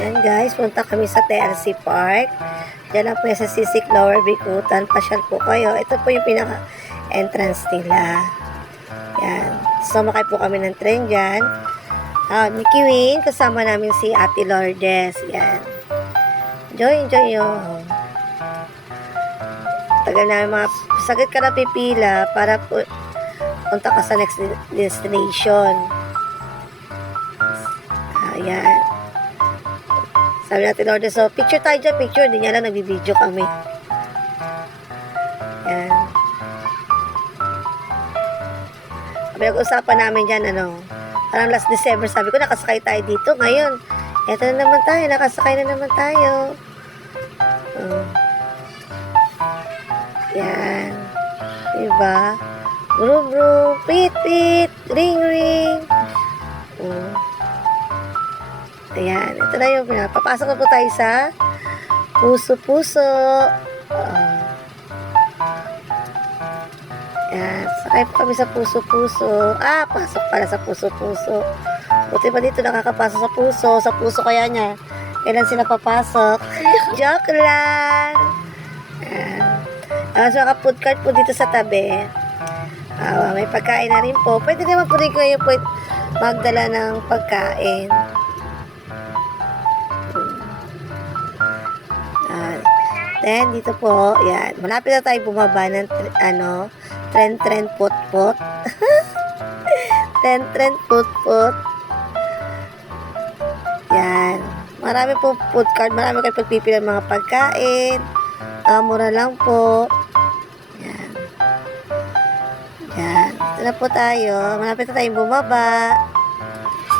Yan guys, punta kami sa TLC Park. Diyan lang po yan sa Sisig Lower Bikutan. Pasyal po kayo. Ito po yung pinaka-entrance nila. Yan. Sumakay po kami ng tren dyan. Mickey Win, kasama namin si Ate Lourdes. Yan. Enjoy yun. Tagal namin mga saglit ka na pipila para po punta ka sa next destination. Ayan. Sabi natin Lourdes, so picture tayo dyan, picture. Hindi niya lang, nagbibideo kami. Ayan. Pinag-usapan namin dyan, parang last December, sabi ko, nakasakay tayo dito. Ngayon, eto na naman tayo, nakasakay na naman tayo. Yan. Diba? Bro, pit, ring. Ayan, ito na yung pinapapasok na po tayo sa puso. Ayan, sakay po kami sa puso. Pasok pala sa puso. Buti pa dito nakakapasok sa puso kaya niya. Kailan sila papasok? Joke lang! Ayan. So, naka-food cart po dito sa tabi. May pagkain na rin po. Pwede naman po rin kayo po magdala ng pagkain. Then, dito po, yan. Malapit na tayo bumaba ng, tren, pot. tren, pot. Yan. Marami po food cart. Marami kayo pagpipila ng mga pagkain. Mura lang po. Yan. Dito na po tayo. Malapit na tayong bumaba.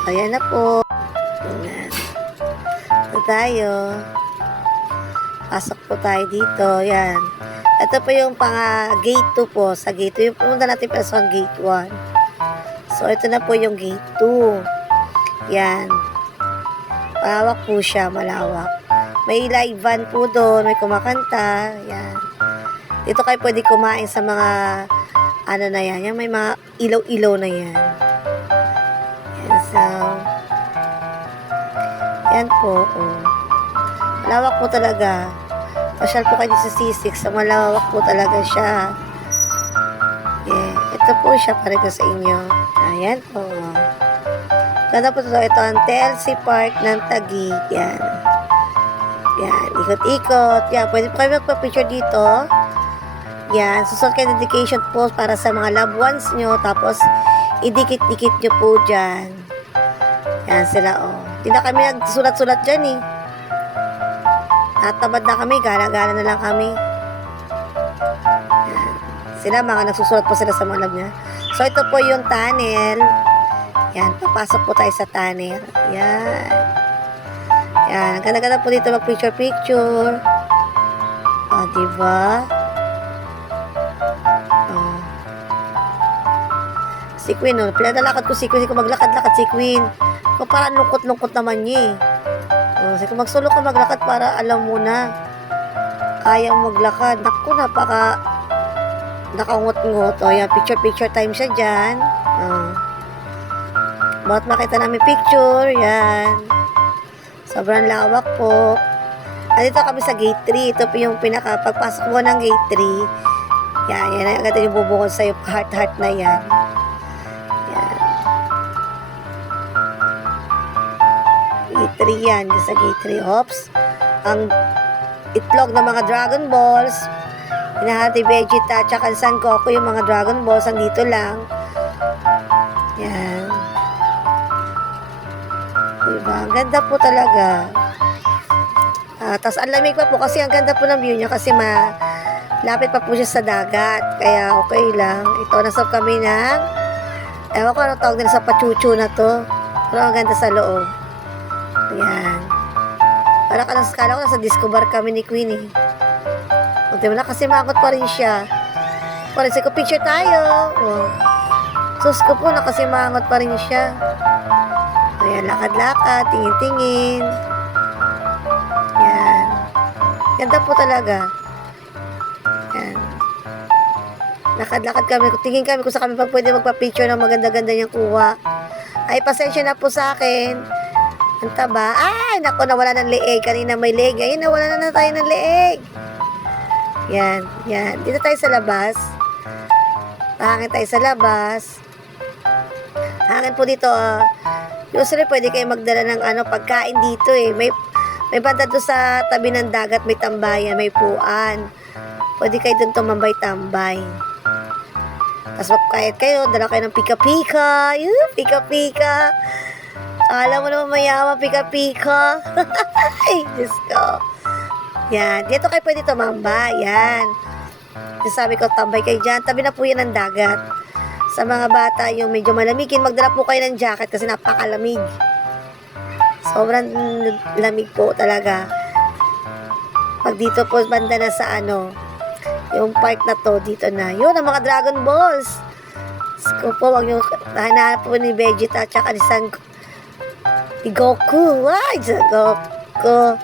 Ayan na po. Yan. Ito tayo. Pasok po tayo dito. Yan. Ito po yung gate 2 po. Sa gate 2. Yung pumunta natin pa sa gate 1. So, ito na po yung gate 2. Yan. Malawak po siya. Malawak. May live van po doon. May kumakanta. Yan. Dito kayo pwede kumain sa mga na yan. Yan, may mga ilaw-ilaw na yan. Yan. So, yan po. Malawak po talaga. Pasyal po kayo sa C6. So, malawak po talaga siya. Yeah. Ito po siya para ko sa inyo. Ayan po. Ganda po ito. Ito ang TLC Park ng Taguig. Yan. Yan. Ikot-ikot. Yan. Pwede po kayo magpa-picture dito. Yan. Susunod kayo dedication po para sa mga loved ones nyo. Tapos, idikit-dikit nyo po dyan. Yan sila, Hindi na kami nagsulat-sulat dyan, Tamad na kami, gala-gala na lang kami. Yan. Sila, mga nagsusulat po sila sa mga lab niya. So, ito po yung tunnel. Yan, papasok po tayo sa tunnel. Yan. Yan, ganda-ganda po dito mag-picture-picture. Diba? Si Queen, pinadalakad ko si Queen. Kung maglakad-lakad si Queen. Kung parang lungkot-lungkot naman niya, Kasi kung magsulok ka maglakad para alam mo na kaya maglakad. Naku, nakangot-ngot. Yan, picture time siya dyan. Bakit makita namin picture? Yan. Sobrang lawak po. Dito kami sa gate 3. Ito po yung pagpasok mo ng gate 3. Yan. Agad yung bubukod sa'yo. Heart na yan. Gate 3 yan, sa gate 3. Oops. Ang itlog ng mga Dragon Balls, hinahati Vegeta, tsaka San Goku, yung mga Dragon Balls, andito lang. Yan. Diba? Ang ganda po talaga. Tapos ang lamig pa po kasi ang ganda po ng view niya kasi malapit pa po siya sa dagat. Kaya okay lang. Ito, nasab kami ng ewan ko anong tawag nila sa pachuchu na to. Pero ang ganda sa loob. Ayan. Parang kala ko nasa disco bar kami ni Queenie. Kunti mo na kasi makot pa rin siya. Parang ko picture tayo. Sus ko po, nakasimangot pa rin siya. Ayan, lakad-lakad, tingin-tingin. Ayan. Ganda po talaga. Ayan. Lakad-lakad kami. Tingin kami kung saan kami pa pwede magpa-picture ng maganda-ganda niyang kuha. Ay, pasensya na po sa akin. Ang taba. Ay, naku, nawala ng leeg. Kanina may leeg. Ngayon, nawala na tayo ng leeg. Yan, yan. Dito tayo sa labas. Hangin tayo sa labas. Hangin po dito, usually pwede kayo magdala ng pagkain dito eh. May banda doon sa tabi ng dagat, may tambayan, may puan. Pwede kayo doon tumambay-tambay. Tapos kahit kayo, dala kayo ng pika-pika. Pika-pika. Alam mo naman mayaman, pika-pika. Ay, Diyos ko. Yan. Dito kayo pwede tumambay. Yan. Sabi ko, tambay kayo dyan. Tabi na po yan ng dagat. Sa mga bata, yung medyo malamigin, magdala po kayo ng jacket kasi napakalamig. Sobrang lamig po talaga. Pag dito po, banda na sa yung park na to, dito na. Yun, ang mga Dragon Balls. Sko po, wag nyo, nahanap po ni Vegeta, tsaka ni Goku. Ay, sa Goku.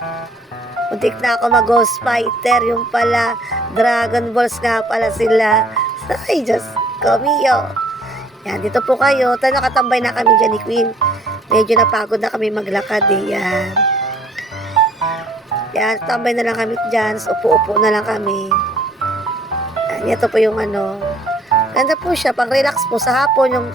Muntik na ako mag-Ghost Fighter. Yung pala, Dragon Balls nga pala sila. Ay, Diyos ko, Mio. Yan, dito po kayo. Tayo nakatambay na kami dyan ni Queen. Medyo napagod na kami maglakad eh. Yan. Yan, tambay na lang kami dyan. So, upo-upo na lang kami. Yan, ito po yung Ganda po siya. Pang relax po sa hapon. Yung